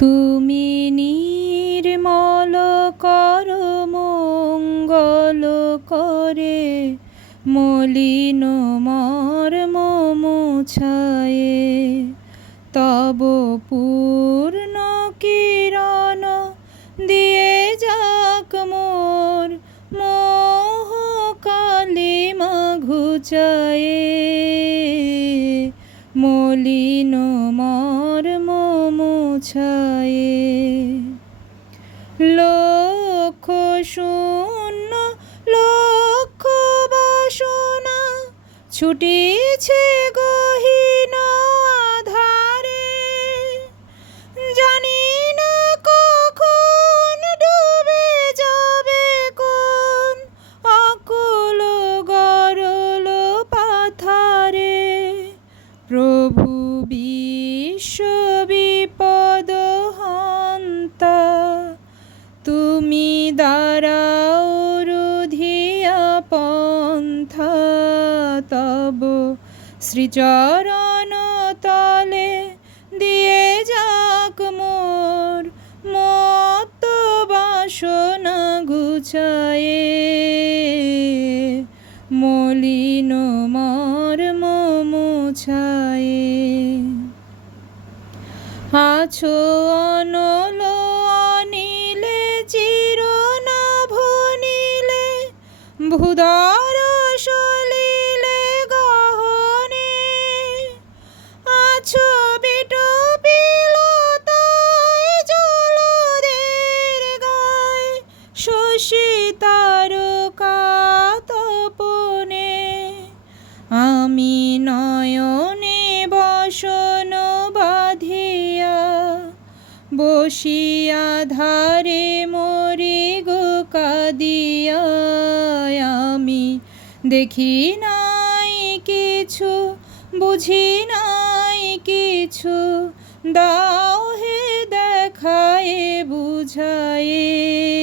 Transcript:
তুমি নির্মল কর মঙ্গল করে, মলিন মর্ম মুছায়ে। তব পূর্ণ কিরণ দিয়ে যাক মোর মোহ কালিমা ঘুচায়ে। মলিন মর্ম মুছায়ে। লক্ষ শূন্য লক্ষ বাসনা ছুটিছে গহীন আধারে। জানি না কখন ডুবে যাবে কোন আকুল গরল পাথারে। প্রভু বিশ্ব বিপদ হন্তা, তুমি দাঁড়াও রুধিয়া পন্থা। তব শ্রীচরণ তলে দিয়ে যাক মোর মত্ত বাসনা ঘুচায়ে। মলিন মর্ম মুছায়ে। আছো অনল অনিলে চির নাভ নীলে, ভূধর সলিলে গহনে। আছো বিটপিলতায় জলদের গায়, শশী তারকা তপনে। আমি নয়নে বসন বাঁধিয়া, বসিয়া ধারে মরি গো কাঁদিয়া। আমি দেখি নাই কিছু, বুঝি নাই কিছু, দাও হে দেখায়ে বুঝায়ে।